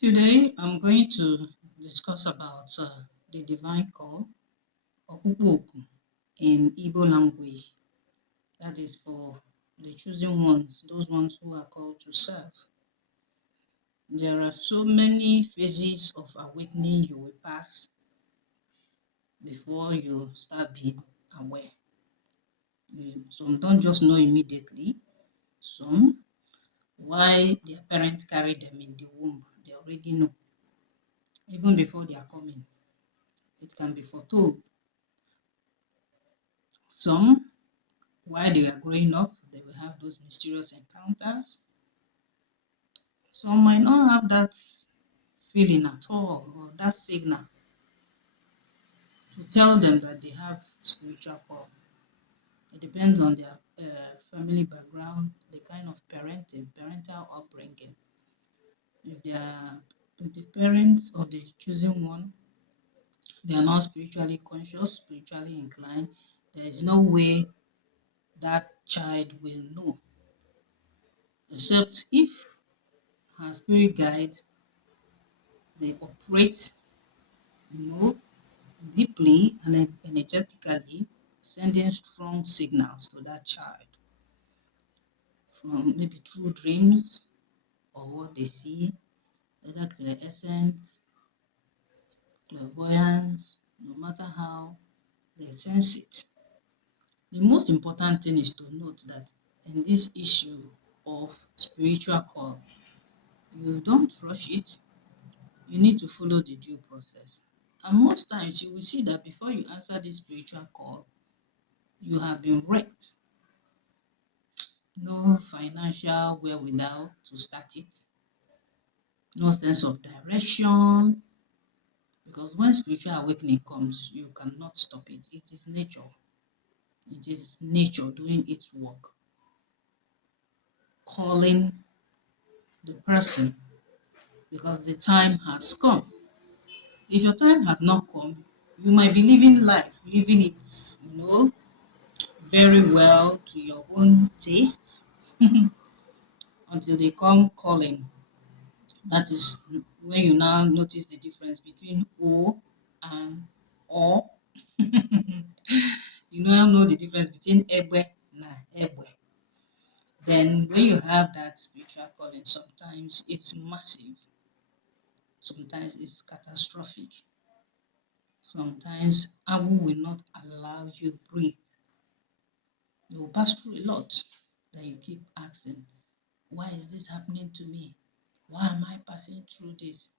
Today, I'm going to discuss about the divine call, Okupoku, in Igbo language. That is for the chosen ones, those ones who are called to serve. There are so many phases of awakening you will pass before you start being aware. Some don't just know immediately. Some, while their parents carry them in the womb, they already know. Even before they are coming, it can be foretold. Some, while they are growing up, they will have those mysterious encounters. Some might not have that feeling at all or that signal to tell them that they have spiritual call. It depends on their family background, the kind of parental upbringing. If they are if the parents of the chosen one, they are not spiritually conscious, spiritually inclined, there is no way that child will know, except if her spirit guide they operate, deeply and energetically, sending strong signals to that child from maybe through dreams or what they see, whether clairsentience, clairvoyance, no matter how they sense it. The most important thing is to note that in this issue of spiritual call, you don't rush it, you need to follow the due process. And most times you will see that before you answer this spiritual call, you have been wrecked. No financial wherewithal to start it, no sense of direction. Because when spiritual awakening comes, you cannot stop it. It is nature. It is nature doing its work, calling the person because the time has come. If your time had not come, you might be living life, living it, very well to your own taste until they come calling. That is when you now notice the difference between O and O. You now know the difference between Ebe and Ebe. Then when you have that spiritual calling, sometimes it's massive, sometimes it's catastrophic. Sometimes Abu will not allow you breathe. You will pass through a lot. Then you keep asking, why is this happening to me? Why am I passing through this?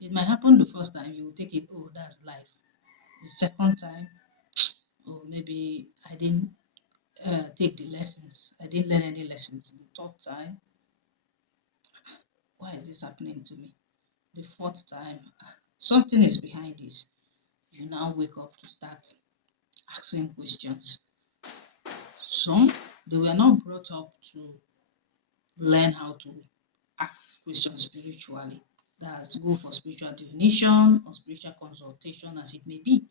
It might happen the first time, you will take it, oh, that's life. The second time, oh, maybe I didn't take the lessons. I didn't learn any lessons. The third time, why is this happening to me? The fourth time, something is behind this. You now wake up to start asking questions. Some, they were not brought up to learn how to ask questions spiritually. That's go for spiritual divination or spiritual consultation as it may be.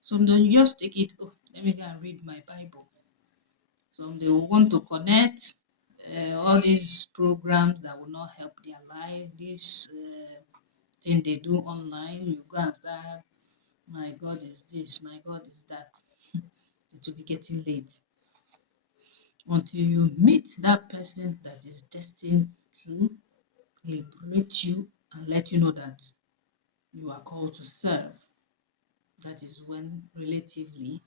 So they just take it, oh, let me go and read my Bible. So they will want to connect all these programs that will not help their life. This thing they do online, you go and start, my God is this, my God is that. It will be getting late. Until you meet that person that is destined to liberate you and let you know that you are called to serve, that is when relatively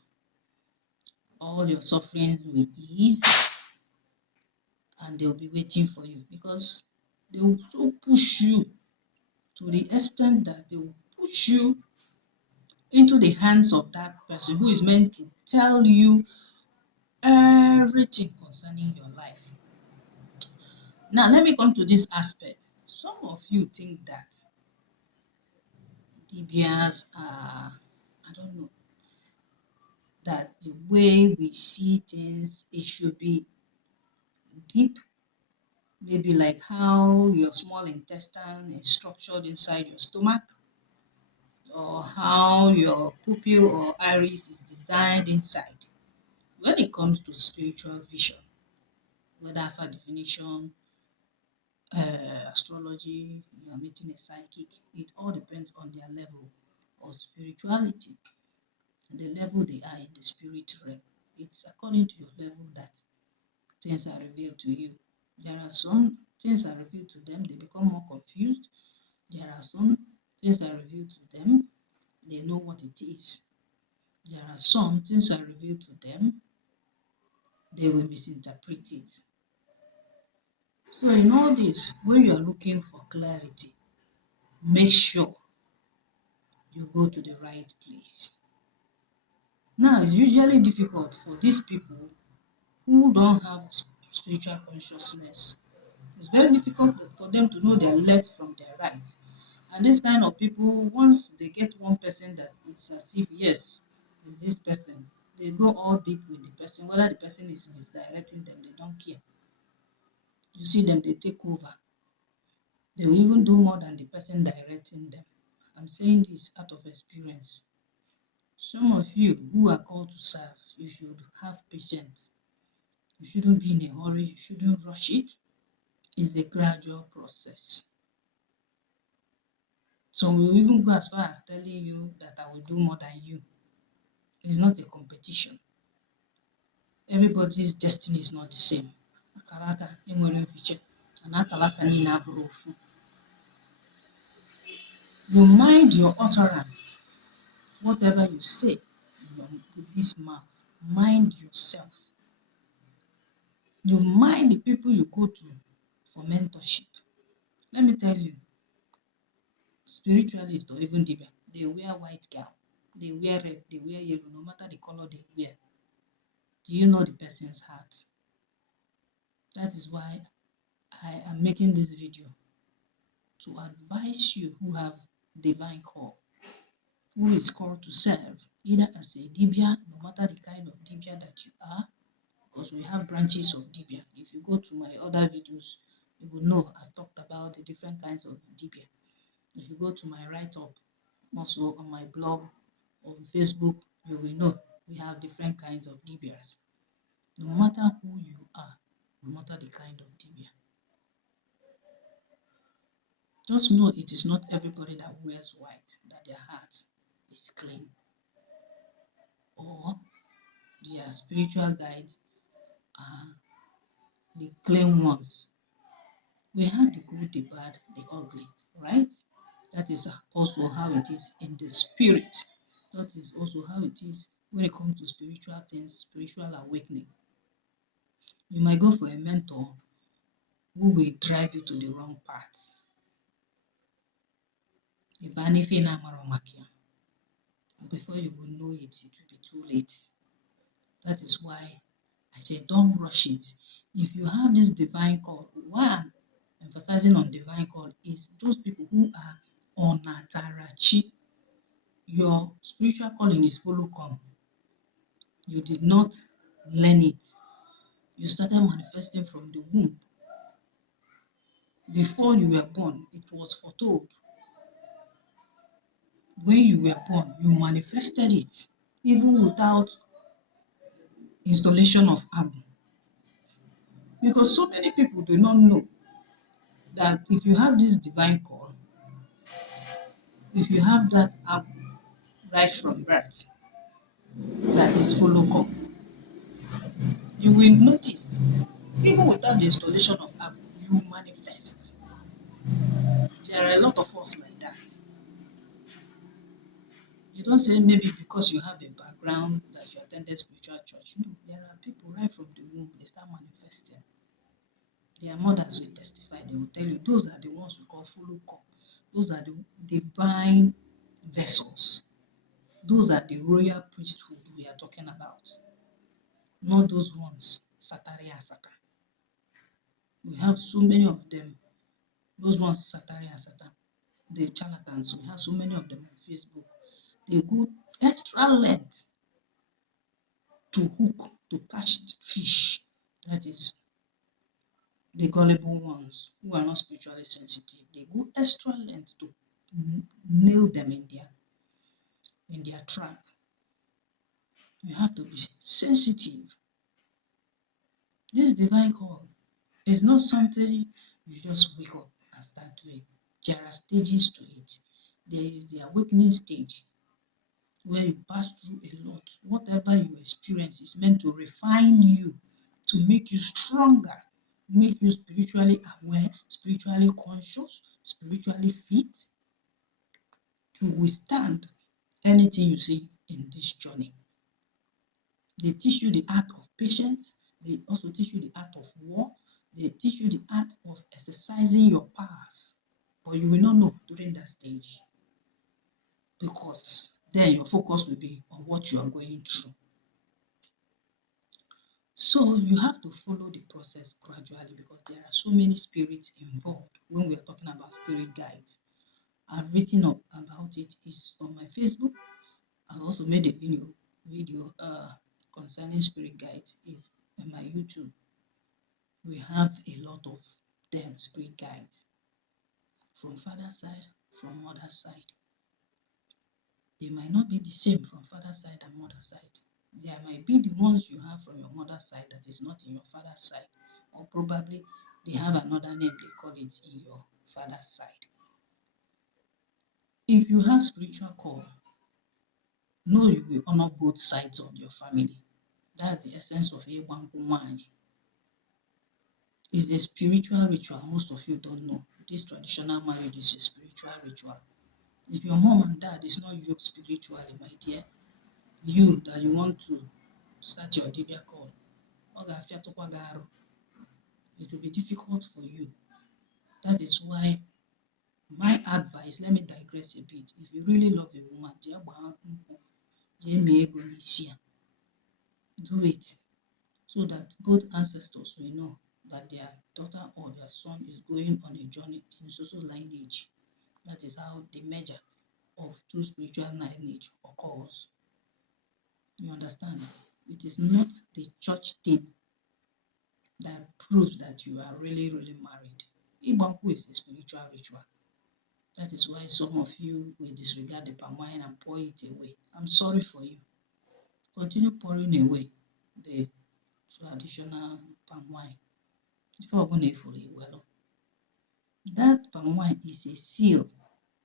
all your sufferings will ease and they'll be waiting for you because they will so push you to the extent that they will push you into the hands of that person who is meant to tell you everything concerning your life. Now, let me come to this aspect. Some of you think that DBRs are, I don't know, that the way we see things, it should be deep, maybe like how your small intestine is structured inside your stomach, or how your pupil or iris is designed inside. When it comes to spiritual vision, whether for definition astrology, you are meeting a psychic. It all depends on their level of spirituality, the level they are in the spirit realm. It's according to your level that things are revealed to you. There are some things are revealed to them, they become more confused. There are some things are revealed to them, they know what it is. There are some things are revealed to them, they will misinterpret it. So in all this, when you are looking for clarity, make sure you go to the right place. Now, it's usually difficult for these people who don't have spiritual consciousness. It's very difficult for them to know their left from their right. And this kind of people, once they get one person that it's as if, yes, it's this person, they go all deep with the person. Whether the person is misdirecting them, they don't care. You see them, they take over. They will even do more than the person directing them. I'm saying this out of experience. Some of you who are called to serve, you should have patience. You shouldn't be in a hurry. You shouldn't rush it. It's a gradual process. Some will even go as far as telling you that I will do more than you. It's not a competition. Everybody's destiny is not the same. Akalaka enwere mfiche, na akalaka niile abụrụ ofu. You mind your utterance. Whatever you say with this mouth, mind yourself. You mind the people you go to for mentorship. Let me tell you, spiritualists or even Dibia, they wear white gown, they wear red, they wear yellow, no matter the color they wear. Do you know the person's heart? That is why I am making this video to advise you who have divine call, who is called to serve, either as a Dibia, no matter the kind of Dibia that you are, because we have branches of Dibia. If you go to my other videos, you will know I've talked about the different kinds of Dibia. If you go to my write-up, also on my blog, on Facebook, you will know we have different kinds of Dibias. No matter who you are, no matter the kind of Dibia. Just know it is not everybody that wears white that their heart is clean, or their spiritual guides are the clean ones. We have the good, the bad, the ugly, right? That is also how it is in the spirit. That is also how it is when it comes to spiritual things, spiritual awakening. You might go for a mentor who will drive you to the wrong path. Before you will know it, it will be too late. That is why I say don't rush it. If you have this divine call, why I'm emphasizing on divine call is those people who are onatarachi. Your spiritual calling is follow come. You did not learn it. You started manifesting from the womb. Before you were born, it was foretold. When you were born, you manifested it, even without installation of Abu. Because so many people do not know that if you have this divine call, if you have that Abu right from birth, that is follow come, you will notice, even without the installation of Abu, you manifest. There are a lot of us like that. You don't say maybe because you have a background that you attended spiritual church. No, there are people right from the womb, they start manifesting. Their mothers will testify, they will tell you, those are the ones we call follow come. Those are the divine vessels. Those are the royal priesthood we are talking about. Not those ones, Satari Asaka. We have so many of them. Those ones, Satari Asaka, the charlatans, we have so many of them on Facebook. They go extra length to hook, to catch fish. That is the gullible ones who are not spiritually sensitive. They go extra length to nail them in their trap. You have to be sensitive. This divine call is not something You just wake up and start doing. There are stages to it. There is the awakening stage where you pass through a lot. Whatever you experience is meant to refine you, to make you stronger, make you spiritually aware, spiritually conscious, spiritually fit to withstand anything you see in this journey. They teach you the art of patience. They also teach you the art of war. They teach you the art of exercising your powers. But you will not know during that stage because then your focus will be on what you are going through. So you have to follow the process gradually because there are so many spirits involved when we are talking about spirit guides. I've written up about it. It's on my Facebook. I've also made a video concerning spirit guides. It's on my YouTube. We have a lot of them spirit guides from father's side, from mother's side. They might not be the same from father's side and mother's side. There might be the ones you have from your mother's side that is not in your father's side, or probably they have another name they call it in your father's side. If you have spiritual call, know you will honor both sides of your family. That's the essence of Ewankumani. It's the spiritual ritual most of you don't know. This traditional marriage is a spiritual ritual. If your mom and dad is not yoked spiritually, my dear, you that you want to start your dibia call, it will be difficult for you. That is why my advice, let me digress a bit. If you really love a woman, do it so that both ancestors will know that their daughter or their son is going on a journey in social lineage. That is how the merger of two spiritual lineage occurs. You understand? It is not the church thing that proves that you are really, really married. Ibanku is a spiritual ritual. That is why some of you will disregard the palm wine and pour it away. I'm sorry for you. Continue pouring away the traditional palm wine. That palm wine is a seal.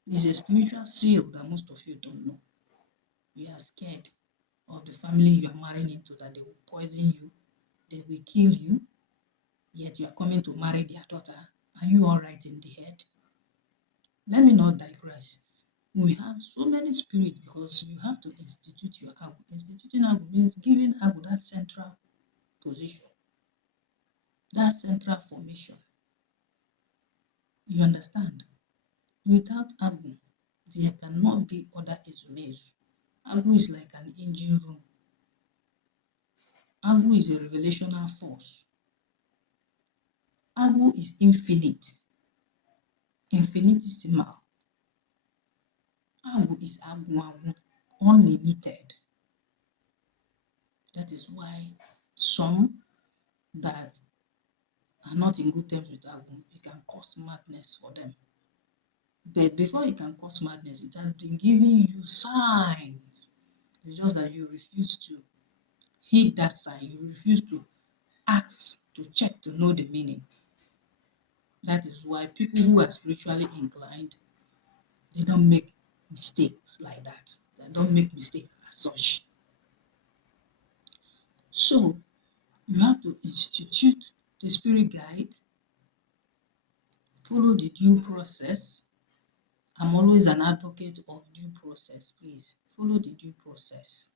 It's a spiritual seal that most of you don't know. You are scared of the family you are marrying into, that they will poison you, they will kill you, yet you are coming to marry their daughter. Are you all right in the head? Let me not digress. We have so many spirits because you have to institute your Agu. Instituting Agu means giving Agu that central position, that central formation. You understand? Without Agu, there cannot be other Ezumezu. Agu is like an engine room. Agu is a revelational force. Agu is infinite, infinitesimal. Agu is Agu, unlimited. That is why some that are not in good terms with Agu, it can cause madness for them. But before it can cause madness, it has been giving you signs. It's just that you refuse to heed that sign. You refuse to ask, to check, to know the meaning. That is why people who are spiritually inclined, they don't make mistakes like that. They don't make mistakes as such. So you have to institute the spirit guide, follow the due process. I'm always an advocate of due process. Please follow the due process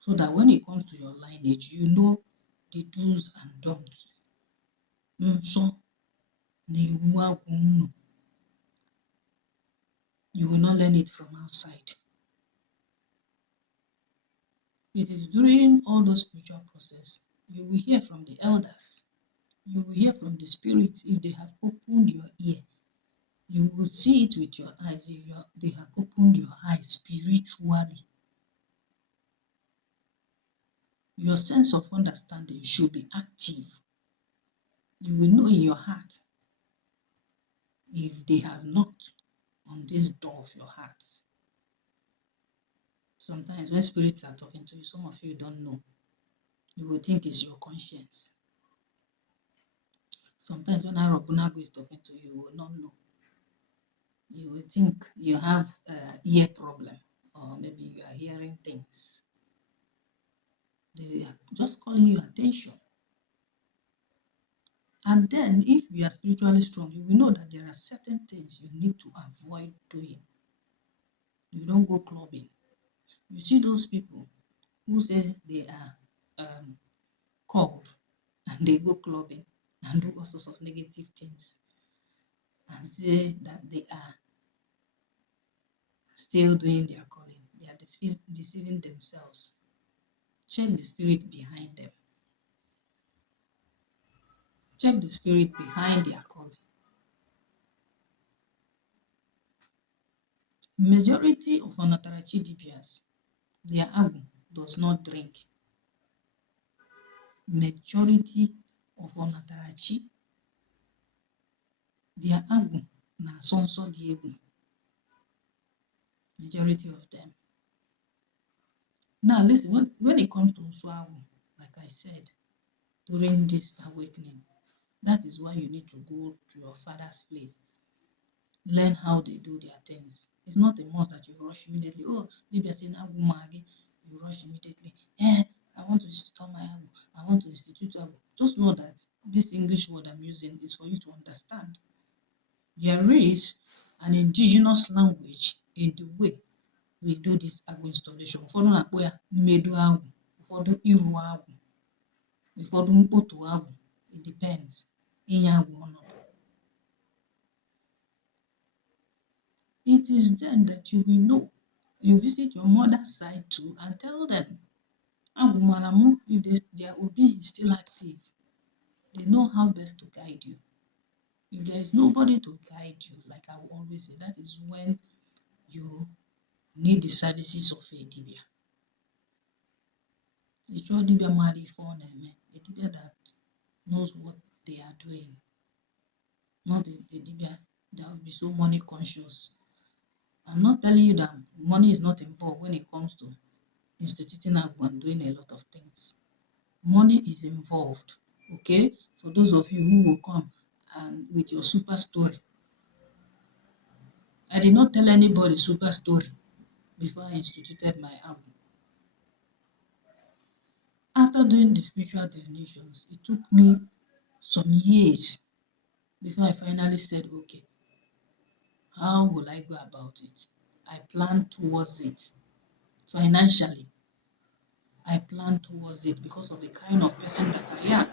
so that when it comes to your lineage, you know the do's and don'ts. You will not learn it from outside. It is during all those spiritual process you will hear from the elders. You will hear from the spirits if they have opened your ear. You will see it with your eyes if they have opened your eyes spiritually. Your sense of understanding should be active. You will know in your heart if they have knocked on this door of your heart. Sometimes when spirits are talking to you, some of you don't know. You will think it's your conscience. Sometimes when Arobunago is talking to you, you will not know. You will think you have ear problem, or maybe you are hearing things. They are just calling you attention. And then, if you are spiritually strong, you will know that there are certain things you need to avoid doing. You don't go clubbing. You see those people who say they are called and they go clubbing and do all sorts of negative things and say that they are still doing their calling. They are deceiving themselves. Check the spirit behind them. Check the spirit behind their calling. Majority of Onatarachi DPS, their agu does not drink. Majority of Onatarachi, their agu na sonso diegu. Majority of them. Now listen, when it comes to Usuagu, like I said, during this awakening, that is why you need to go to your father's place. Learn how they do their things. It's not a must that you rush immediately. Oh, maybe I say Agu Magi, you rush immediately. I want to install my Agu. I want to institute Agu. Just know that this English word I'm using is for you to understand. There is an indigenous language in the way we do this Agu installation. Ụfọdụ na-akpọ ya mmedu agwụ, ụfọdụ iru agwụ, ụfọdụ mkpotu agwụ. It depends. Inye agwụ ọnọdụ. It is then that you will know. You visit your mother's side too and tell them, agwụ mara mụ, if their obi is still active, they know how best to guide you. If there is nobody to guide you, like I will always say, that is when you need the services of a dibia. A true dibia mari for a dibia that knows what they are doing, not a dibia that will be so money conscious. I'm not telling you that money is not involved when it comes to instituting Agbo and doing a lot of things. Money is involved, okay? For those of you who will come and with your super story. I did not tell anybody super story before I instituted my Agbo. After doing the spiritual definitions, it took me some years before I finally said, okay, how will I go about it? I planned towards it. Financially, I planned towards it because of the kind of person that I am.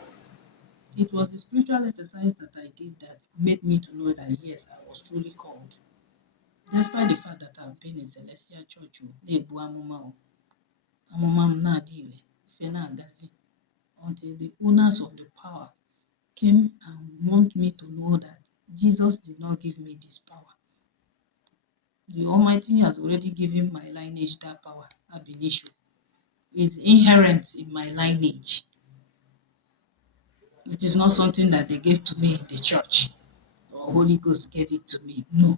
It was the spiritual exercise that I did that made me to know that yes, I was truly called. Despite the fact that I've been in Celestial Church, until the owners of the power came and want me to know that Jesus did not give me this power. The Almighty has already given my lineage that power, Abinishu. It's inherent in my lineage. It is not something that they gave to me in the church or Holy Ghost gave it to me. No.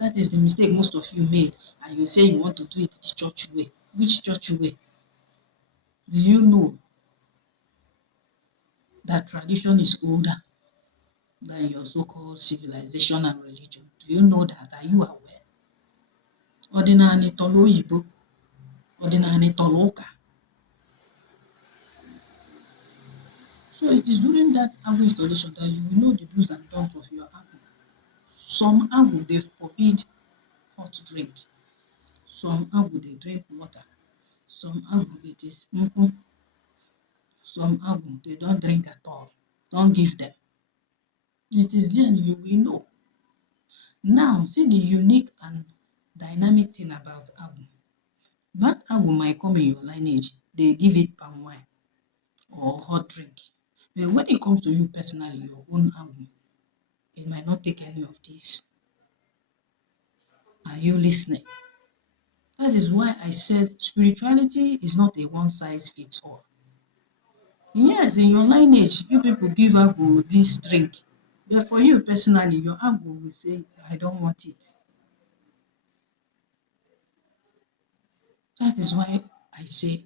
That is the mistake most of you made. And you say you want to do it the church way. Which church way? Do you know that tradition is older than your so-called civilization and religion? Do you know that? Are you aware? Ordinary tolo Igbo, ordinary tolo Ụka. So it is during that Agbo installation that you will know the do's and don'ts of your Agbo. Some Agbo, they forbid hot drink. Some Agbo, they drink water. Some Agbo, it is mkpu. Some Agbo, they don't drink at all. Don't give them. It is then you will know. Now, see the unique and dynamic thing about Agbo. That Agbo might come in your lineage. They give it palm wine or hot drink. But when it comes to you personally, your own Agbo, it might not take any of this. Are you listening? That is why I said spirituality is not a one-size-fits-all. Yes, in your lineage, you people give Agbo this drink. But for you personally, your Agbo will say, I don't want it. That is why I say,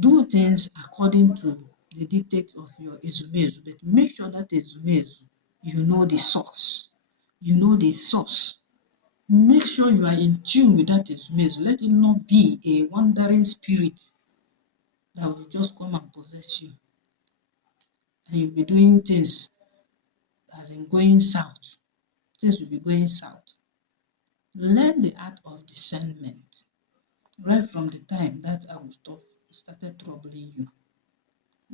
do things according to the dictate of your ezumezu, but make sure that ezumezu, you know the source. You know the source. Make sure you are in tune with that ezumezu. Let it not be a wandering spirit that will just come and possess you. And you'll be doing things as in going south. Things will be going south. Learn the art of discernment right from the time that I will started troubling you.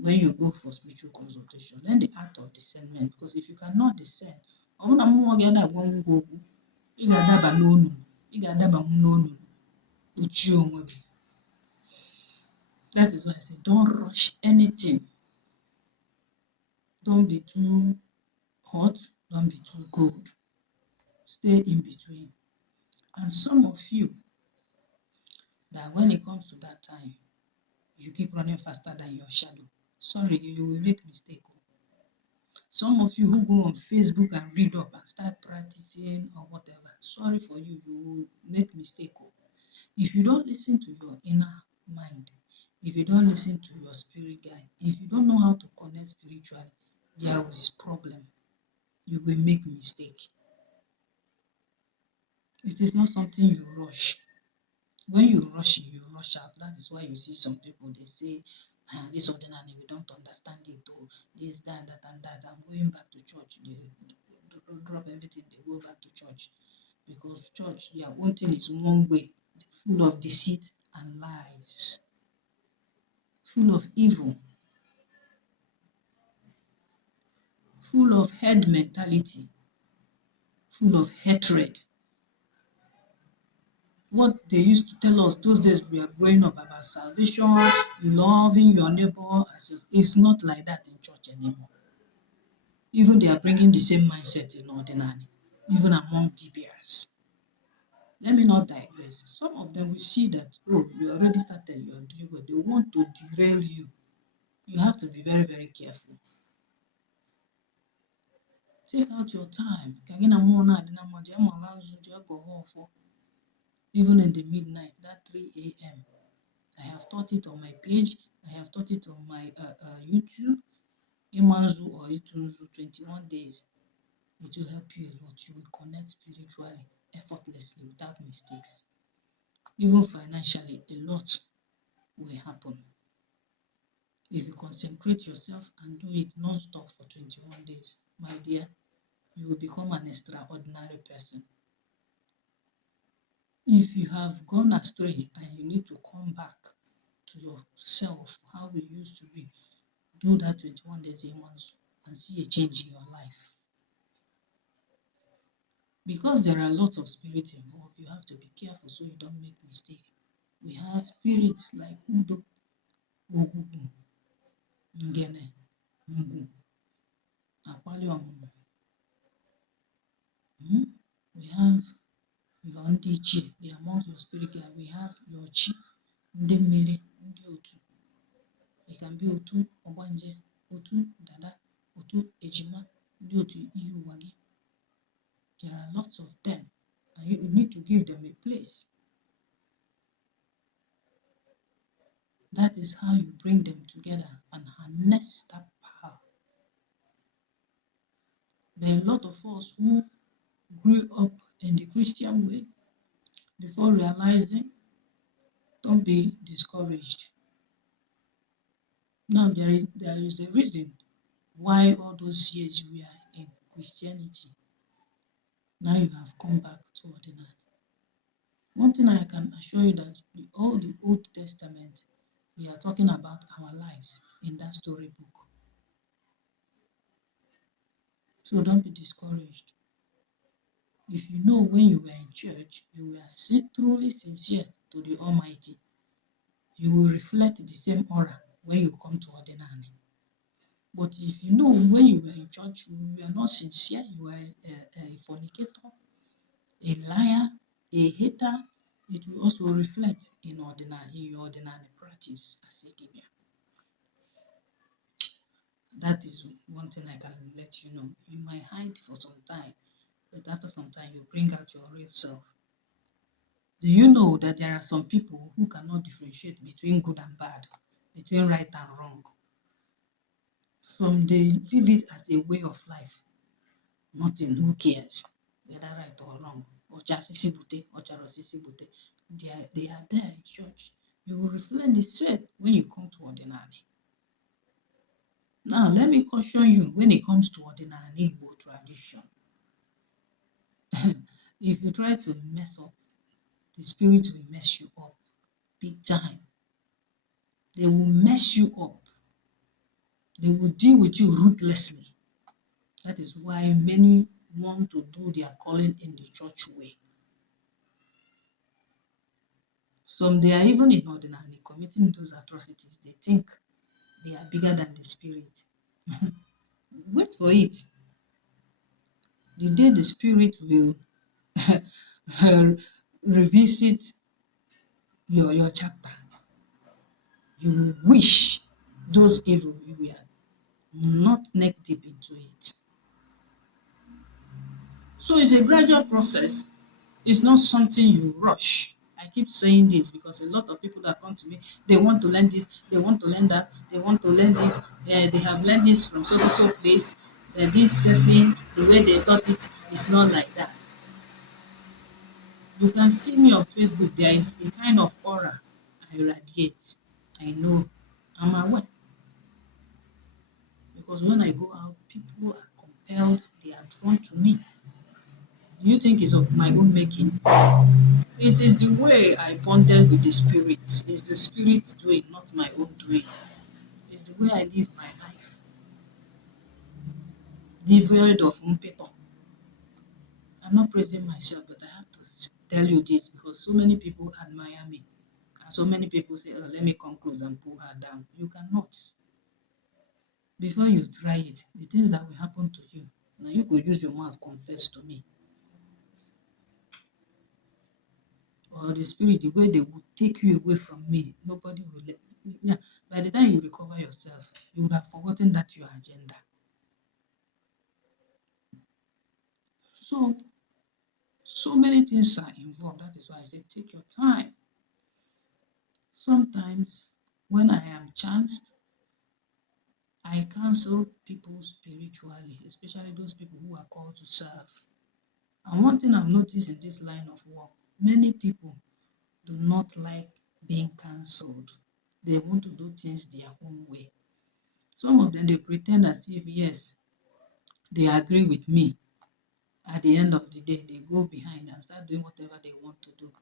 When you go for spiritual consultation, learn the art of discernment, because if you cannot discern, ị ga-adaba n'onu, ị ga-adabanwu n'onu, kpuchie onwe gị. That is why I say don't rush anything. Don't be too hot, don't be too cold. Stay in between. And some of you, that when it comes to that time, you keep running faster than your shadow. Sorry, you will make mistake. Some of you who go on Facebook and read up and start practicing or whatever, sorry for you, you will make mistake. If you don't listen to your inner mind, if you don't listen to your spirit guide, if you don't know how to connect spiritually, there is problem. You will make mistake. It is not something you rush. When you rush, you rush out. That is why you see some people, they say, this ordinary, we don't understand it, or this, that, and that. I'm going back to church. They drop everything, they go back to church. Because church, their own thing is one way, full of deceit and lies, full of evil, full of head mentality, full of hatred. What they used to tell us those days we are growing up about salvation, loving your neighbor as yourself, it's not like that in church anymore. Even they are bringing the same mindset in ordinary, even among DBRs. Let me not digress. Some of them will see that, oh, you already started, you are doing what they want to derail you. You have to be very, very careful. Take out your time. Even in the midnight, that 3 a.m. I have taught it on my page. I have taught it on my YouTube. Imanzu or Itunzu, 21 days. It will help you a lot. You will connect spiritually, effortlessly, without mistakes. Even financially, a lot will happen. If you consecrate yourself and do it non-stop for 21 days, my dear, you will become an extraordinary person. If you have gone astray and you need to come back to yourself, how you used to be, do that 21 days a month and see a change in your life. Because there are lots of spirits involved, you have to be careful so you don't make mistakes. We have spirits like Udo, Ogugu, Ngene, Ngu, Akwali Omumu. We have your Ndichi, they are amongst your spirit guide. We have your Chi, Ndemere, Ndi Otu. It can be Otu Obanje, Otu Dada, Otu Ejima, Ndi Otu Iyuwagi. There are lots of them, and you need to give them a place. That is how you bring them together and harness that power. There are a lot of us who grew up in the Christian way before realizing, don't be discouraged. Now there is a reason why all those years we are in Christianity. Now you have come back to ordinary. One thing I can assure you that all the Old Testament, we are talking about our lives in that storybook. So don't be discouraged. If you know when you were in church, you were truly sincere to the Almighty, you will reflect the same aura when you come to ordinary. But if you know when you were in church, you were not sincere, you were a fornicator, a liar, a hater, it will also reflect in your ordinary practice as a Dibia. That is one thing I can let you know. You might hide for some time, but after some time you bring out your real self. Do you know that there are some people who cannot differentiate between good and bad, between right and wrong? Some they live it as a way of life. Nothing, who cares whether right or wrong. Ochasisi bute, ocharosisi bute. They are there in church. You will reflect the same when you come to ordinary. Now, let me caution you when it comes to ordinary Igbo tradition. If you try to mess up, the spirit will mess you up big time. They will mess you up. They will deal with you ruthlessly. That is why many want to do their calling in the church way. Some they are even in ordinary committing those atrocities. They think they are bigger than the spirit. Wait for it. The day the spirit will revisit your chapter, you will wish those evil you were not neck deep into it. So it's a gradual process. It's not something you rush. I keep saying this because a lot of people that come to me, they want to learn this, they want to learn that, they want to learn this, they have learned this from so place, this person, the way they taught it is not like that. You can see me on Facebook, there is a kind of aura I radiate. I know, I'm aware. Because when I go out, people are compelled, they are drawn to me. Do you think it's of my own making? It is the way I bonded with the spirit. It's the spirit doing, not my own doing. It's the way I live my life. Devoid of impeto. I'm not praising myself, but I have to tell you this because so many people admire me. And so many people say, oh, let me come close and pull her down. You cannot. Before you try it, the things that will happen to you. Now you could use your mouth, confess to me. Or the spirit, the way they would take you away from me, nobody will let you. Yeah, by the time you recover yourself, you would have forgotten that your agenda. So many things are involved. That is why I say take your time. Sometimes when I am chanced, I counsel people spiritually, especially those people who are called to serve. And one thing I've noticed in this line of work, many people do not like being counseled. They want to do things their own way. Some of them, they pretend as if, yes, they agree with me. At the end of the day, they go behind and start doing whatever they want to do.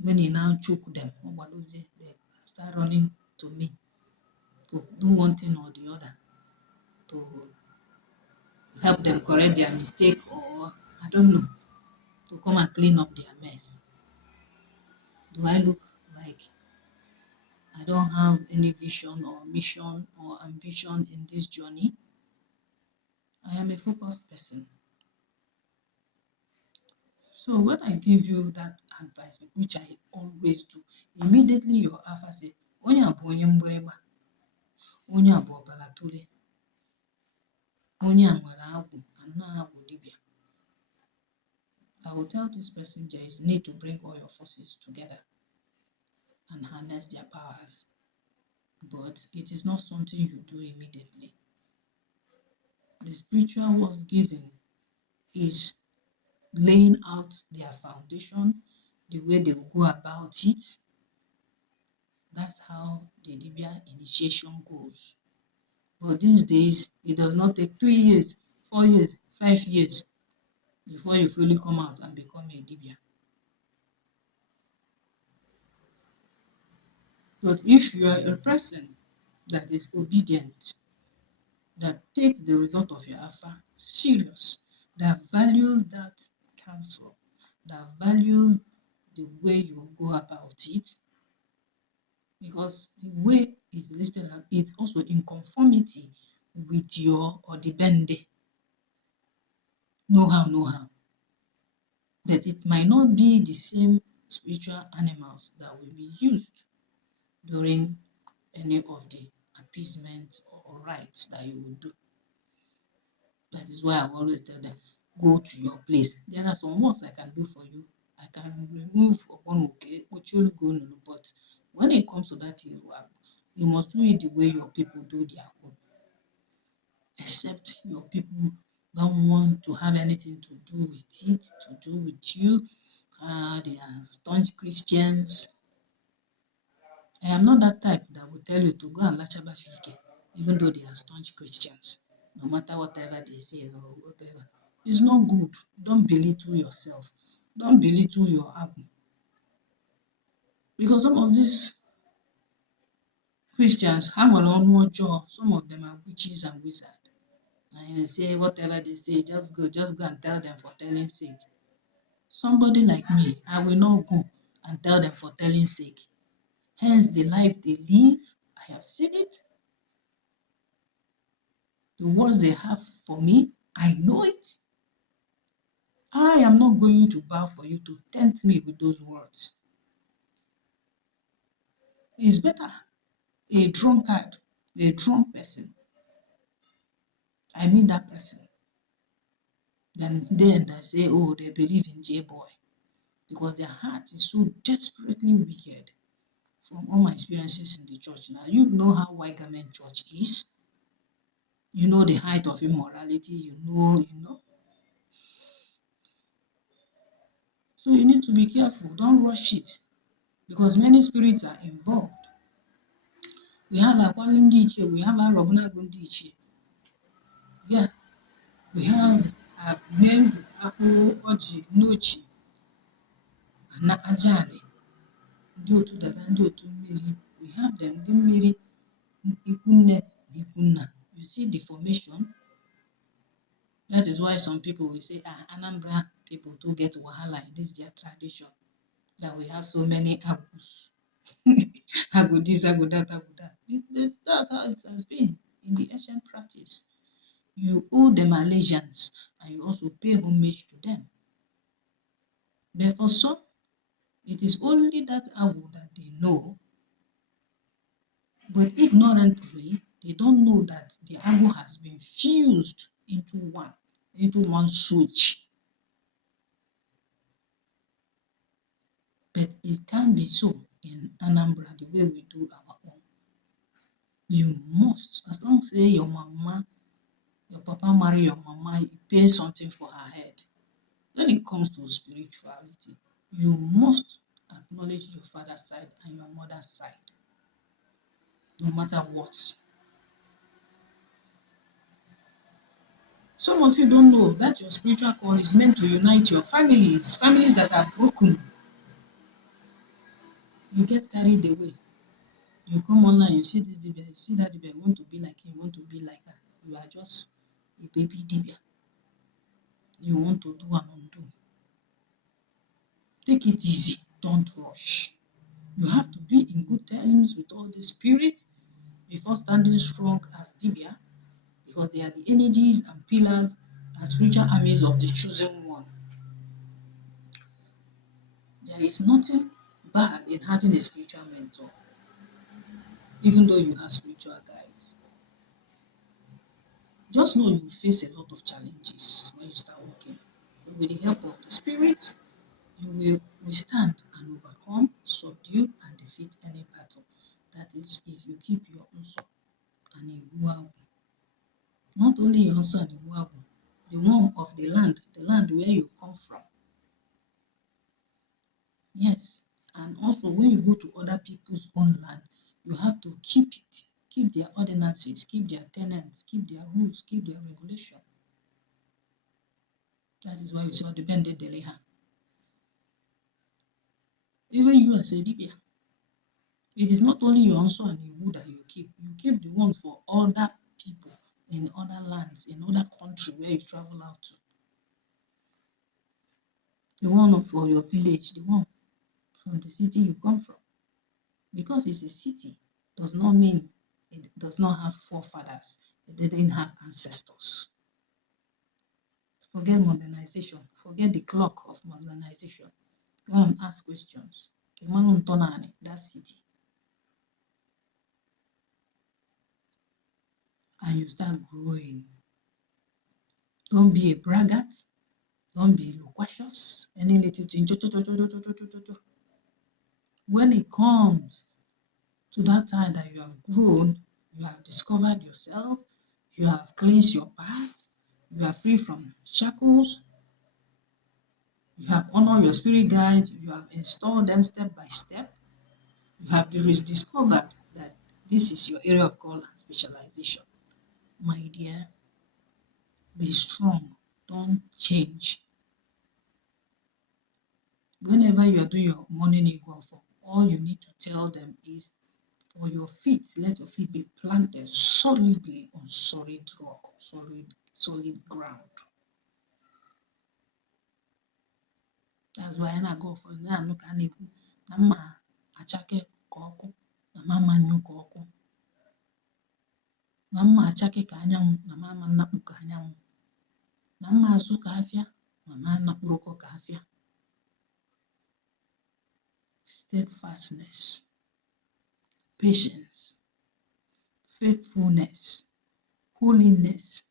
When he now choke them, they start running to me to do one thing or the other, to help them correct their mistake, or I don't know, to come and clean up their mess. Do I look like I don't have any vision or mission or ambition in this journey? I am a focused person. So when I give you that advice, which I always do, immediately your alpha say, onye a bụ onye mgbịrịgba, onye a bụ ọbara tụle, onye a nwere agwụ, anaghị agwụ dibịa. I will tell this person there is need to bring all your forces together and harness their powers. But it is not something you do immediately. The spiritual was given is laying out their foundation, the way they will go about it. That's how the Dibia initiation goes. But these days, it does not take 3 years, 4 years, 5 years before you fully come out and become a Dibia. But if you are a person that is obedient, that takes the result of your alpha serious, that values that counsel, that values the way you go about it, because the way it's listed, it's also in conformity with your odibende know-how. But it might not be the same spiritual animals that will be used during any of the appeasement or rites that you will do. That is why I always tell them, go to your place. There are some works I can do for you. I can remove one okay, but when it comes to that, You must do it the way your people do their own. Except your people don't want to have anything to do with it, to do with you. They are staunch Christians. I am not that type that will tell you to go and lachaba fike, even though they are staunch Christians, no matter whatever they say or whatever. It's not good. Don't belittle yourself. Don't belittle your apple. Because some of these Christians hang on one jaw. Some of them are witches and wizards. And you say whatever they say, just go and tell them for telling sake. Somebody like me, I will not go and tell them for telling sake. Hence the life they live, I have seen it. The words they have for me, I know it. I am not going to bow for you to tempt me with those words. It's better a drunkard, a drunk person. I mean that person. Then they say, oh, they believe in J-boy. Because their heart is so desperately wicked. From all my experiences in the church now, you know how White Garment Church is. You know the height of immorality, you know. So you need to be careful. Don't rush it. Because many spirits are involved. We have Akwali Ndiche, we have Arobnago Ndiche. Yeah, we have, I've named Apple Oji Nochi and Ajani. Due to the Ganjo to Miri, we have them, the Miri Ikunne Ikunna. You see the formation. That is why some people will say, Anambra people do get wahala in this their tradition. That we have so many Agus. Agu this, Agu that, Agu that. That's how it has been in the ancient practice. You owe them allegiance and you also pay homage to them. But for some, it is only that Agu that they know, but ignorantly, they don't know that the Agu has been fused into one switch. But it can't be so in Anambra the way we do our own. You must, as long as your mama, your papa marry your mama, you pay something for her head. When it comes to spirituality, you must acknowledge your father's side and your mother's side, no matter what. Some of you don't know that your spiritual call is meant to unite your families that are broken. You get carried away. You come online, you see this dibia, you see that dibia, you want to be like him, you want to be like her. You are just a baby dibia. You want to do and undo. Take it easy, don't rush. You have to be in good terms with all the spirit before standing strong as dibia, because they are the energies and pillars and spiritual armies of the chosen one. There is nothing bad in having a spiritual mentor, even though you have spiritual guides. Just know you will face a lot of challenges when you start working. But with the help of the Spirit, you will withstand and overcome, subdue, and defeat any battle. That is, if you keep your Unso and Iwuabu. Not only your Unso and Iwuabu, the one of the land where you come from. Yes, and also when you go to other people's own land, you have to keep it. Keep their ordinances, keep their tenets, keep their rules, keep their regulation. That is why we say Odibende Deleha. Even you as a Dibia, it is not only your Onso and Iwu that you keep the one for other people in other lands, in other country where you travel out to. The one for your village, the one from the city you come from. Because it's a city does not mean it does not have forefathers. It didn't have ancestors. Forget modernization. Forget the clock of modernization. Go and ask questions. That city. And you start growing. Don't be a braggart. Don't be loquacious. Any little thing. When it comes to that time that you have grown, you have discovered yourself, you have cleansed your path, you are free from shackles, you have honored your spirit guide, you have installed them step by step, you have discovered that this is your area of call and specialization. My dear, be strong, don't change. Whenever you are doing your morning eagle form, all you need to tell them is for your feet, let your feet be planted solidly on solid rock, solid ground. That's why I go for na look at it. Na mma achake ka ọkụ, na mama nyụ ka ọkụ. Na mma achake ka anyanwụ, na mama nnakpu ka anyanwụ. Na mma azụ ka afịa, na mama nnakpuroko ka afịa. Steadfastness, patience, faithfulness, holiness,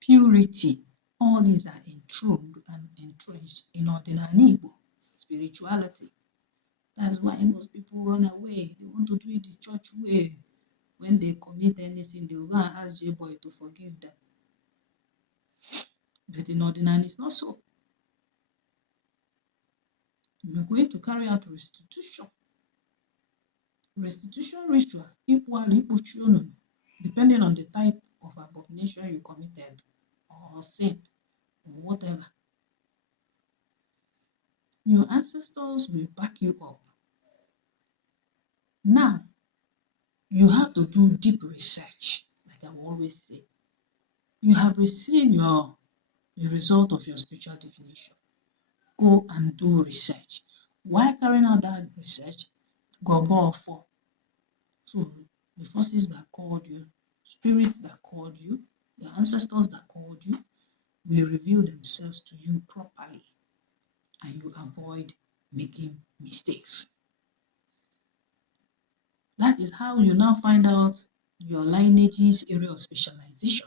purity, all these are enthroned and entrenched in ordinary Igbo spirituality. That's why most people run away. They want to do it the church way. When they commit anything, they will go and ask J-Boy to forgive them. But in ordinary, it's not so. You are going to carry out restitution. Restitution ritual, depending on the type of abomination you committed or sin or whatever. Your ancestors will back you up. Now, you have to do deep research, like I always say. You have received the result of your spiritual definition. Go and do research. While carrying out that research, go for. So the forces that called you, spirits that called you, the ancestors that called you, will reveal themselves to you properly, and you avoid making mistakes. That is how you now find out your lineage's area of specialization.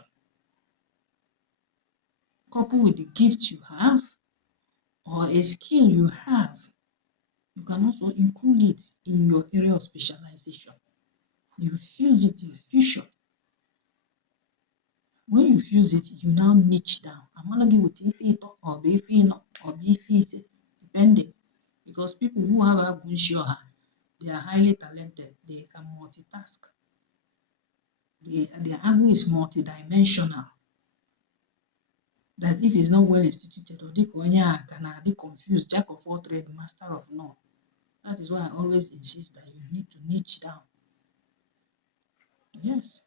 Coupled with the gifts you have or a skill you have, you can also include it in your area of specialization. You fuse it, you fusion. When you fuse it, you now niche down. I'm not going with if or depending. Because people who have a Gunshoha, they are highly talented. They can multitask. Their angle is multidimensional. That if it's not well instituted, or they can be confused, jack of all trades, master of none. That is why I always insist that you need to niche down. Yes.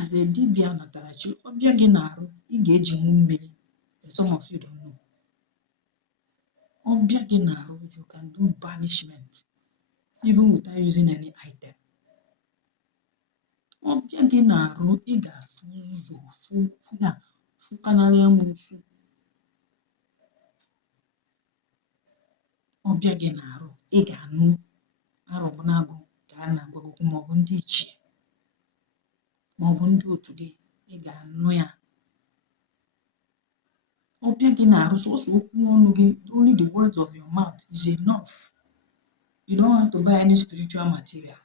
As a dibia natarachi, ọbịa gị na-arụ, ị ga-eji mmiri. Some of you don't know. Ọbịa gị na-arụ, you can do banishment, even without using any item. Ọbịa gị na-arụ, ị ga-afụ ụzọ, fụkanarị amụsụ. Ọbịa gị na-arụ, ị ga-anụ arụbụnagụ ka a na-agwagokwu maọbụ ndị ichie maọbụ ndị otu gị, ị ga-anụ ya. Ọbịa gị na-arụ, sọsọ okwu ọnụ gị, only the words of your mouth is enough. You don't have to buy any spiritual material.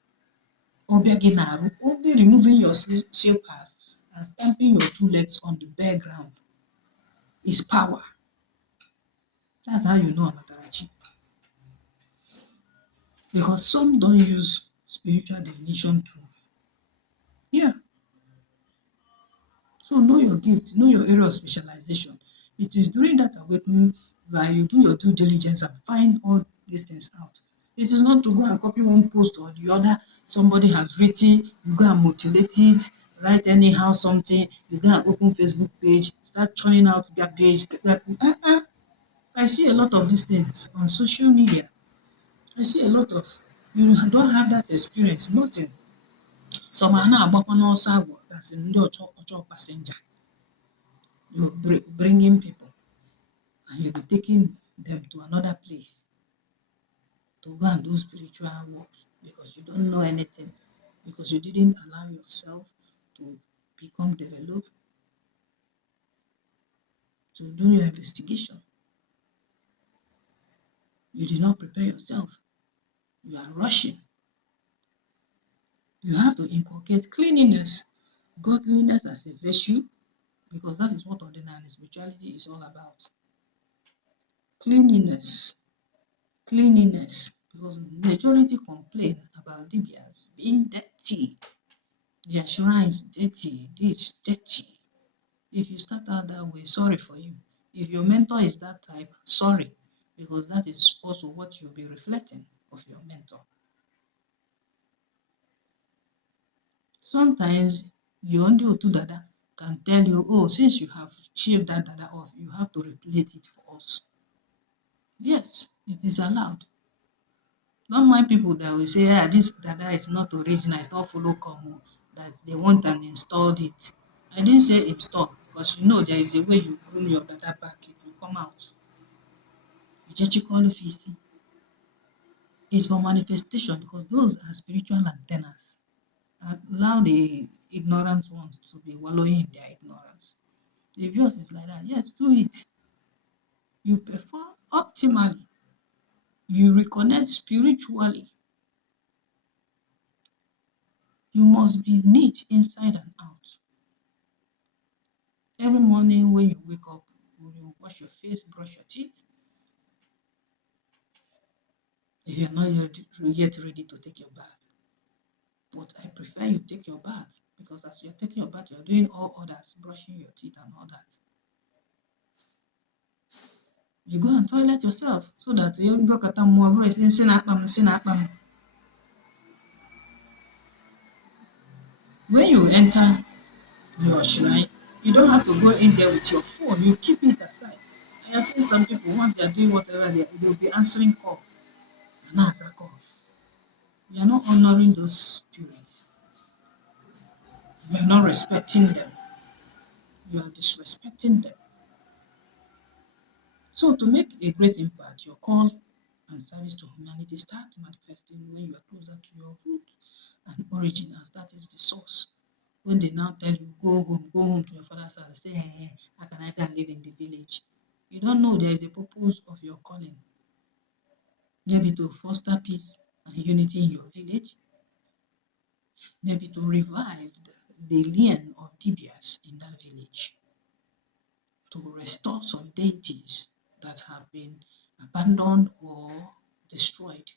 Ọbịa gị na-arụ, only removing your slippers and stamping your 2 legs on the bare ground is power. That's how you know Amatarachi. Because some don't use spiritual divination tools. Yeah. So know your gift, know your area of specialization. It is during that awakening that you do your due diligence and find all these things out. It is not to go and copy one post or the other. Somebody has written, you go and mutilate it, write anyhow something, you go and open Facebook page, start churning out garbage. I see a lot of these things on social media. I see a lot of, you don't have that experience, nothing. Some are now also as in the passenger. You're bringing people and you'll be taking them to another place to go and do spiritual works because you don't know anything, because you didn't allow yourself to become developed, to do your investigation. You did not prepare yourself. You are rushing. You have to inculcate cleanliness, godliness as a virtue, because that is what ordinary spirituality is all about. Cleanliness, cleanliness, because majority complain about Dibias being dirty. Their shrine is dirty, this dirty. If you start out that way, sorry for you. If your mentor is that type, sorry, because that is also what you'll be reflecting of your mentor. Sometimes your only Otu Dada can tell you, oh, since you have shaved that Dada off, you have to replate it for us. Yes, it is allowed. Don't mind people that will say, ah, this Dada is not original, it's not follow come, that they want and installed it. I didn't say install, because you know there is a way you groom your Dada back, it will come out. Ejechikolu is for manifestation because those are spiritual antennas. Allow the ignorant ones to be wallowing in their ignorance. If yours is like that, yes, do it. You perform optimally. You reconnect spiritually. You must be neat inside and out. Every morning when you wake up, you wash your face, brush your teeth. If you're not yet ready to take your bath. But I prefer you take your bath because as you're taking your bath, you're doing all others, brushing your teeth and all that. You go and toilet yourself so that you go kata mmụọ nsị na-akpa m. When you enter your shrine, you don't have to go in there with your phone. You keep it aside. I have seen some people, once they are doing whatever they'll be answering call. And answer call. You are not honoring those spirits. You are not respecting them. You are disrespecting them. So to make a great impact, your call and service to humanity start manifesting when you are closer to your root and origin, as that is the source. When they now tell you, go home to your father's house, say, hey, how can I go and live in the village? You don't know there is a purpose of your calling. Maybe to foster peace and unity in your village. Maybe to revive the lien of Dibias in that village. To restore some deities that have been abandoned or destroyed.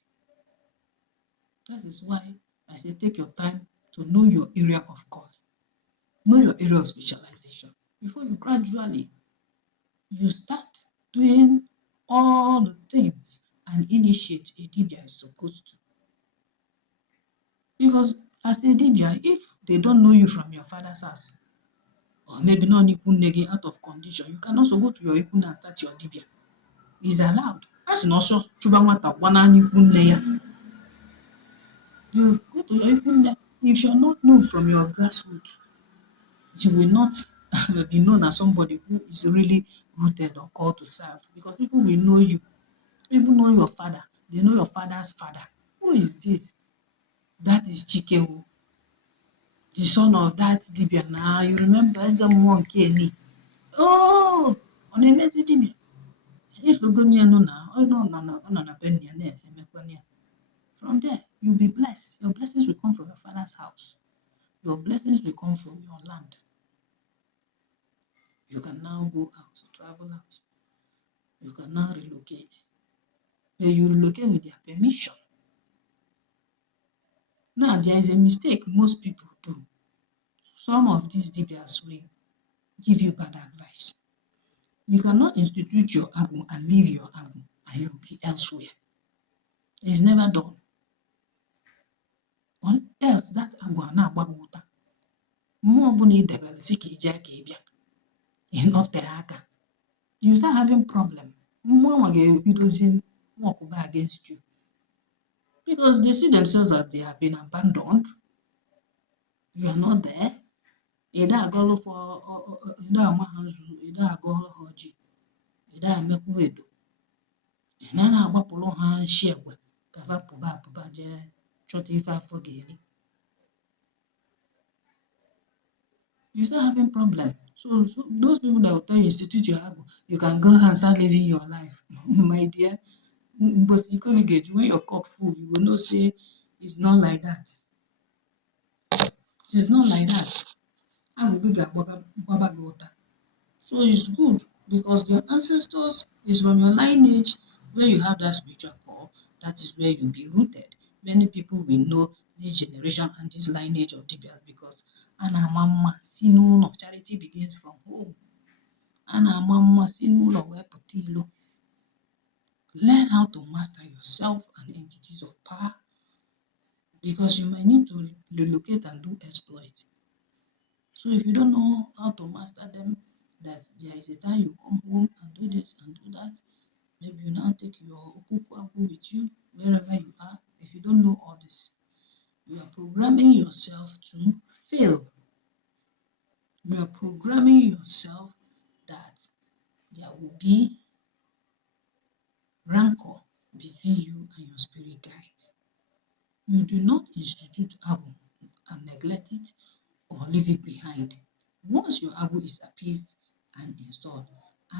That is why I say take your time to know your area of call. Know your area of specialization. Before you gradually, you start doing all the things and initiate a Dibia is supposed to. Because as a Dibia, if they don't know you from your father's house, or maybe not Ikunege out of condition, you can also go to your Ikun and start your Dibia. It's allowed. That's in also Chubawata Wana Ikunne. You go to your Ikunne. If you're not known from your grassroots, you will not be known as somebody who is really rooted or called to serve because people will know you. People know your father. They know your father's father. Who is this? That is Chikewu, the son of that Dibia. Now you remember someone Kenny. Oh, on a Dibia. If you go near no now, oh no, from there, you'll be blessed. Your blessings will come from your father's house. Your blessings will come from your land. You can now go out, travel out. You can now relocate. But you relocate with their permission. Now, there is a mistake most people do. Some of these DBS will give you bad advice. You cannot institute your Agu and leave your Agu and you'll be elsewhere. It's never done. Or else that Agu na water. More bunny devil siki jackie. In not the aka. You start having problem. More again walk against you. Because they see themselves that they have been abandoned. You are not there. Ịda agọlụ ịda amahanzu ịda agọlụ ha ọjị ịda emekwu edo ị na na-agbapụrụ ha nshi egbe ka fa pụba jee chọta ife afọ ga-eri. You start having problem. So those people that will tell you institute your Agu, you can go and start living your life. My dear, but you can't get when your cup full, you will not say it's not like that. It's not like that. Agụgụ ga-agbaba gị ụta. So it's good because your ancestors is from your lineage where you have that spiritual core. That is where you'll be rooted. Many people will know this generation and this lineage of Dibias because Ana Mama Sinu charity begins from home. Ana Mama Sinu wee pụta ilo. Learn how to master yourself and entities of power because you might need to relocate and do exploit. So if you don't know how to master them, that there is a time you come home and do this and do that. Maybe you now take your okuku with you wherever you are. If you don't know all this, you are programming yourself to fail. You are programming yourself that there will be rancor between you and your spirit guide. You do not institute Abu and neglect it or leave it behind. Once your Abu is appeased and installed,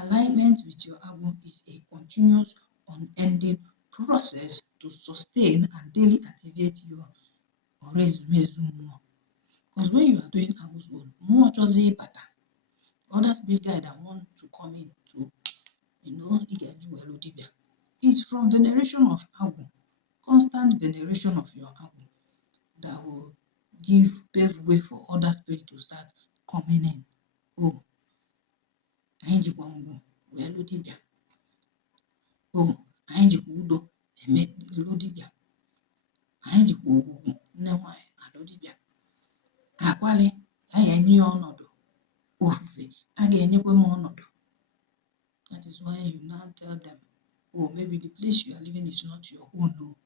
alignment with your Abu is a continuous, unending process to sustain and daily activate your Orezumezumo. Because when you are doing Abu's work, more better. Other spirit guide that want to come in to, it's from veneration of Abu, constant veneration of your Abu that will pave way for other spirits to start coming in. Oh, anyị jikwa ngwu wee lụ dibịa. Oh, anyị jikwa udo lụ dibịa. Anyị jikwa ogwugwu nne nwanyị alụ dibịa. Akwali a ga-enye ya ọnọdụ ofufe, a ga-enyekwa m ọnọdụ. That is why you now tell them, oh, maybe the place you are living is not your own. No.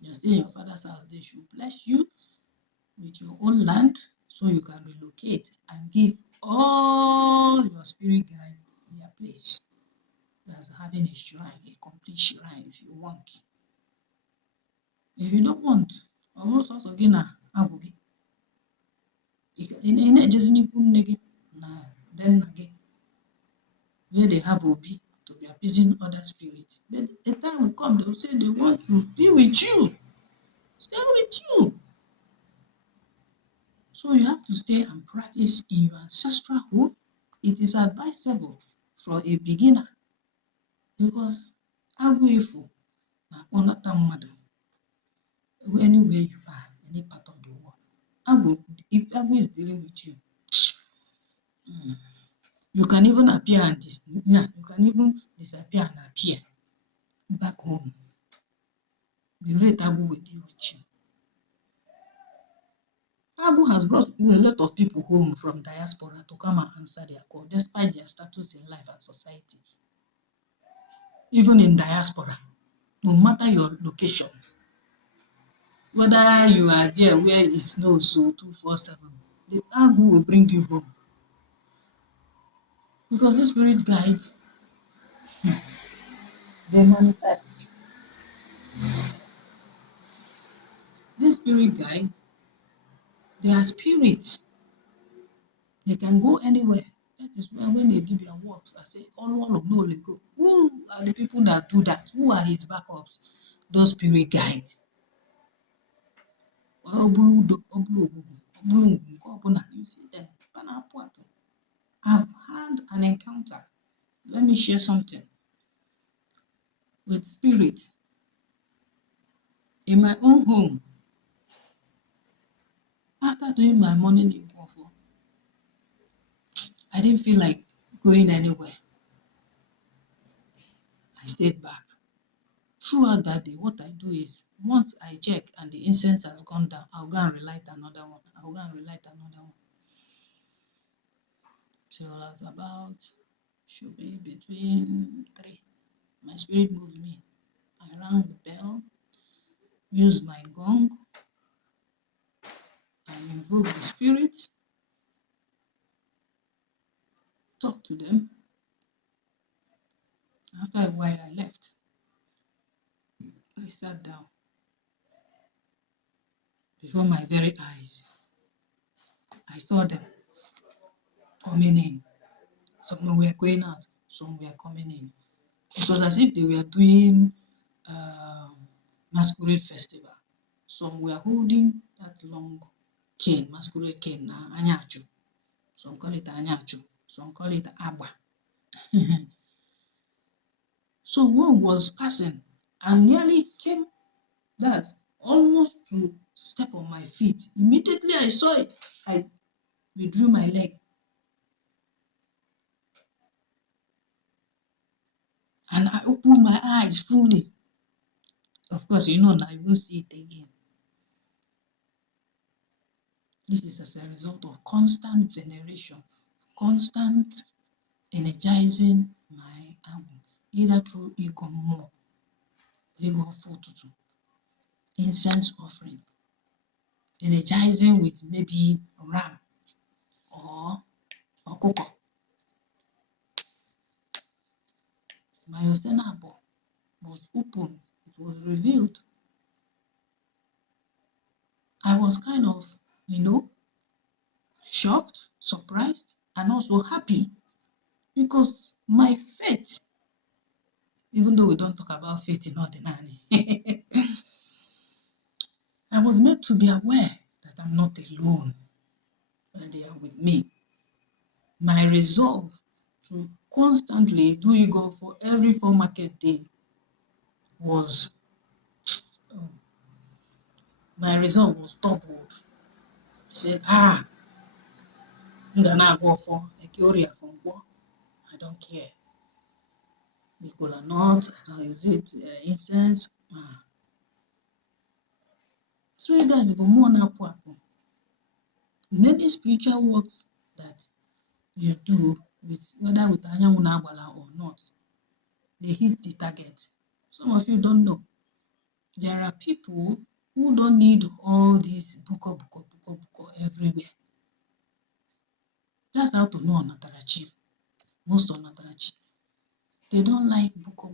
You're staying in your father's house. They should bless you with your own land so you can relocate and give all your spirit guides their place. That's having a shrine, a complete shrine if you want. If you don't want, also again agwụ gị. Ị na-ejezi n'ikwu nne gị na be nna gị where they have obi to be appeasing other spirits. But the time will come, they will say they want to be with you, stay with you. So you have to stay and practice in your ancestral home. It is advisable for a beginner because agwụ efu na-akpọnata mmadụ anywhere you are, any part of the world. If agwụ is dealing with you, you can even appear and you can even disappear and appear back home. The rate agwụ will deal with you. Agwụ has brought a lot of people home from diaspora to come and answer their call, despite their status in life and society. Even in diaspora, no matter your location, whether you are there where it snows so 247, the Agwụ will bring you home. Because the spirit guides, they manifest. These spirit guides, they are spirits. They can go anywhere. That is why when they do their works, I say, all of no go. Who are the people that do that? Who are his backups? Those spirit guides. You see them. I've had an encounter. Let me share something with spirit in my own home. After doing my morning Igbo, I didn't feel like going anywhere. I stayed back. Throughout that day, what I do is once I check and the incense has gone down, I'll go and relight another one. So I was about, should be between 3. My spirit moved me. I rang the bell, used my gong, I invoked the spirits, talked to them. After a while, I left. I sat down. Before my very eyes, I saw them coming in. Some were going out, some were coming in. It was as if they were doing masquerade festival. Some were holding that long cane, masquerade cane, anyachu. Some call it anyachu, some call it agba. So one was passing and nearly came that almost to step on my feet. Immediately I saw it, I withdrew my leg. And I opened my eyes fully. Of course, now I won't see it again. This is as a result of constant veneration, constant energizing my album, either through ego photo, incense offering, energizing with maybe ram or cocoa. My Osenabo was open, it was revealed. I was kind of, shocked, surprised, and also happy because my faith, even though we don't talk about faith in ordinary, I was made to be aware that I'm not alone, that they are with me. My resolve to constantly do ego for every 4 market day was, my resolve was doubled. I said, I'm gonna go for a curia from war. I don't care. Nicole or not, is it incense? So you guys, but more now, many spiritual works that you do, whether with Anyanwu Nagbala or not, they hit the target. Some of you don't know. There are people who don't need all these buko everywhere. That's how to know Onatarachi. Most Onatarachi. They don't like buko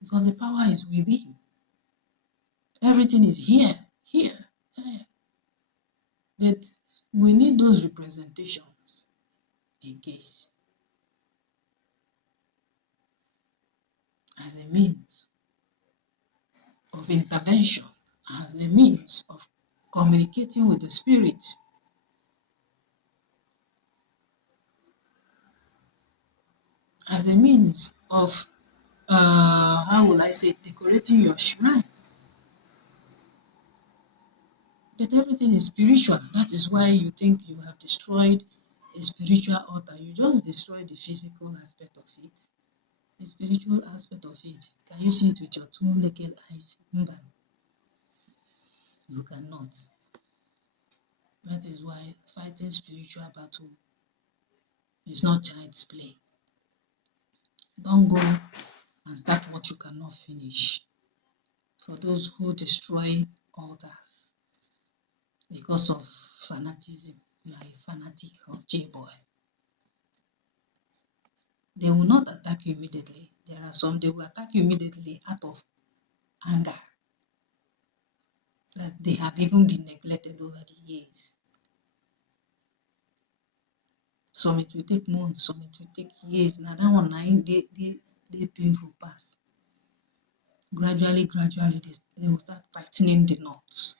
because the power is within. Everything is here. That we need those representations in case as a means of intervention, as a means of communicating with the spirit. As a means of, how will I say, decorating your shrine. But everything is spiritual. That is why you think you have destroyed a spiritual altar. You just destroyed the physical aspect of it. The spiritual aspect of it. Can you see it with your 2 naked eyes? You cannot. That is why fighting spiritual battle is not child's play. Don't go and start what you cannot finish. For those who destroy altars because of fanaticism, you are a fanatic of J-boy. They will not attack you immediately. There are some, they will attack you immediately out of anger that they have even been neglected over the years. Some it will take months, some it will take years. Now that one, they painful pass. Gradually, they will start tightening the knots,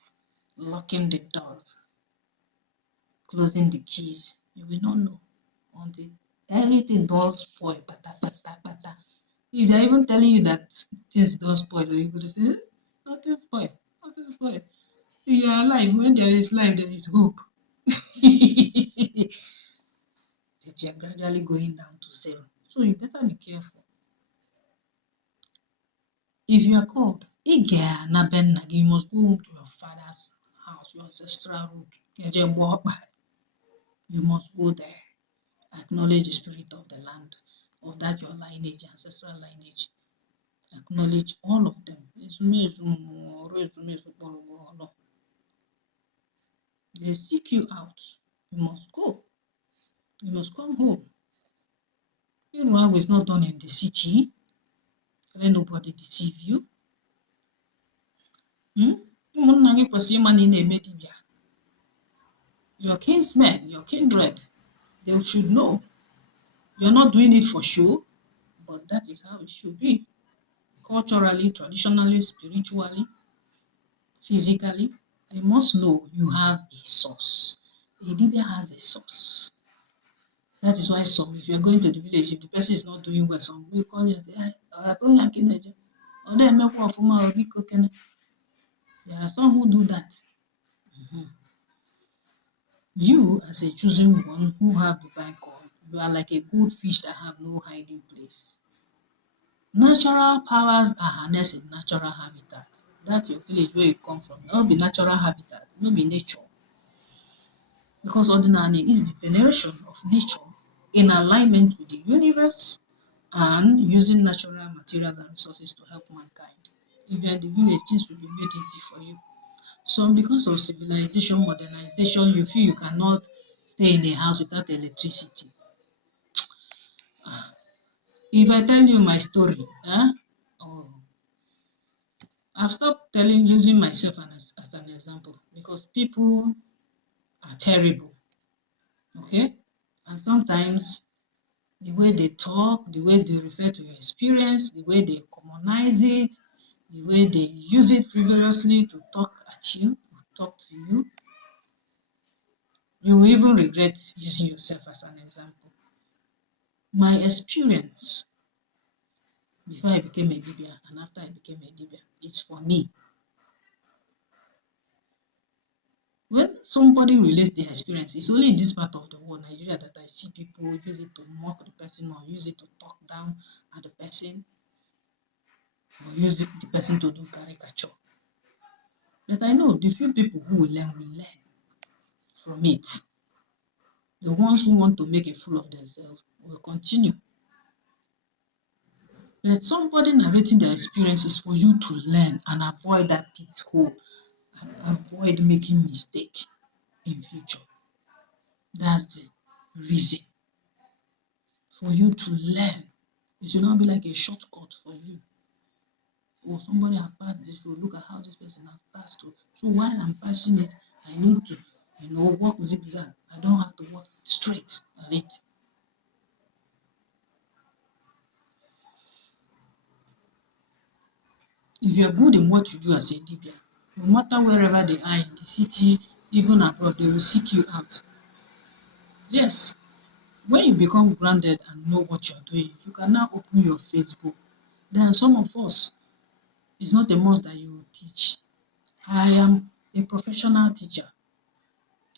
locking the doors, closing the keys. You will not know until everything does spoil. Pata. If they're even telling you that things don't spoil, you're going to say, nothing spoil. If you are alive, when there is life, there is hope. But you're gradually going down to 0. So you better be careful. If you are called, you must go home to your father's house, your ancestral root. You must go there. Acknowledge the spirit of the land, of that your lineage, ancestral lineage. Acknowledge all of them. They seek you out. You must go. You must come home. It's not done in the city. Let nobody deceive you. Your kinsmen, your kindred, they should know. You're not doing it for show, but that is how it should be. Culturally, traditionally, spiritually, physically, They must know you have a source. A Dibia has a source. That is why some, if you're going to the village, if the person is not doing well, some will call you and say, "Hey, there are some who do that." Mhm. You, as a chosen one who have divine call, you are like a goldfish that have no hiding place. Natural powers are harnessed in natural habitat. That's your village where you come from. That will be natural habitat, it will be nature. Because ordinarily is the veneration of nature in alignment with the universe and using natural materials and resources to help mankind. If you're in the village, things will be made easy for you. So because of civilization, modernization, you feel you cannot stay in a house without electricity. If I tell you my story, oh, I've stopped using myself as an example because people are terrible, okay? And sometimes the way they talk, the way they refer to your experience, the way they commonize it, the way they use it frivolously to talk at you, to talk to you, you will even regret using yourself as an example. My experience before I became a Dibia and after I became a Dibia is for me. When somebody relates their experience, it's only in this part of the world, Nigeria, that I see people use it to mock the person or use it to talk down at the person or use the person to do caricature. But I know the few people who will learn from it. The ones who want to make a fool of themselves will continue. But somebody narrating their experiences for you to learn and avoid that pithole and avoid making mistake in future. That's the reason for you to learn. It should not be like a shortcut for you. Or somebody has passed this road. Look at how this person has passed through. So while I'm passing it, I need to, walk zigzag. I don't have to walk straight at it. If you are good in what you do as a Dibia, no matter wherever they are in the city, even abroad, they will seek you out. Yes, when you become grounded and know what you're doing, you can now open your Facebook. Then some of us, it's not a must that you will teach. I am a professional teacher.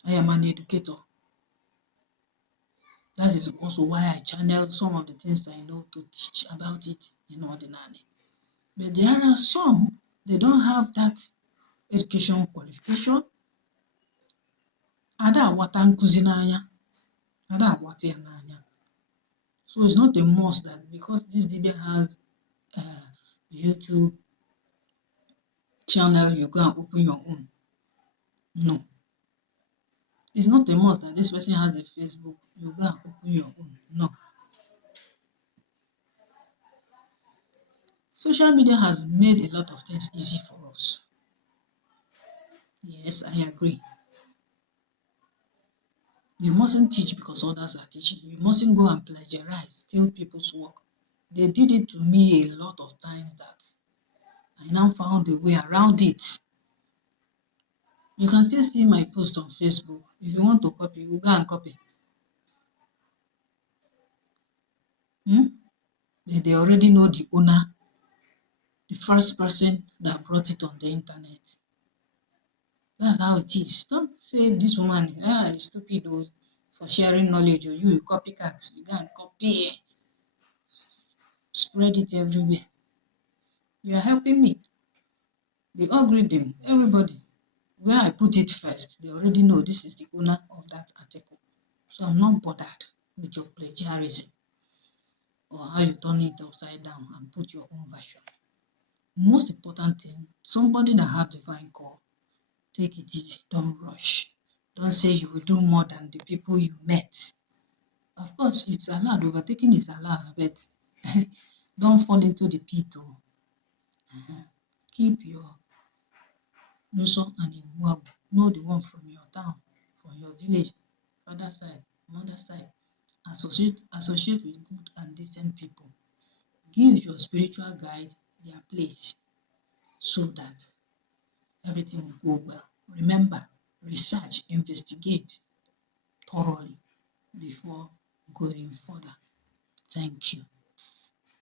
I am an educator. That is also why I channel some of the things I know to teach about it in ordinary. But there are some, they don't have that education qualification. Ada aghọta nkụzi n'anya, ada aghọta ya n'anya. So it's not a must that because this Dibia has YouTube channel, you go and open your own. No. It's not a must that this person has a Facebook, you go and open your own. No. Social media has made a lot of things easy for us. Yes, I agree. You mustn't teach because others are teaching. You mustn't go and plagiarize, steal people's work. They did it to me a lot of times that I now found a way around it. You can still see my post on Facebook. If you want to copy, you go and copy. But they already know the owner, the first person that brought it on the internet. That's how it is. Don't say this woman is stupid for sharing knowledge, or you copycat. You go and copy, spread it everywhere. You are helping me. The algorithm, everybody, where I put it first, they already know this is the owner of that article. So I'm not bothered with your plagiarism or how you turn it upside down and put your own version. Most important thing, somebody that have divine call, take it easy, don't rush. Don't say you will do more than the people you met. Of course, it's allowed, overtaking is allowed, but don't fall into the pit. Keep your Nuso and Iwabu. Know the one from your town, from your village, father side, mother side. Associate with good and decent people. Give your spiritual guide their place so that everything will go well. Remember, research, investigate thoroughly before going further. Thank you.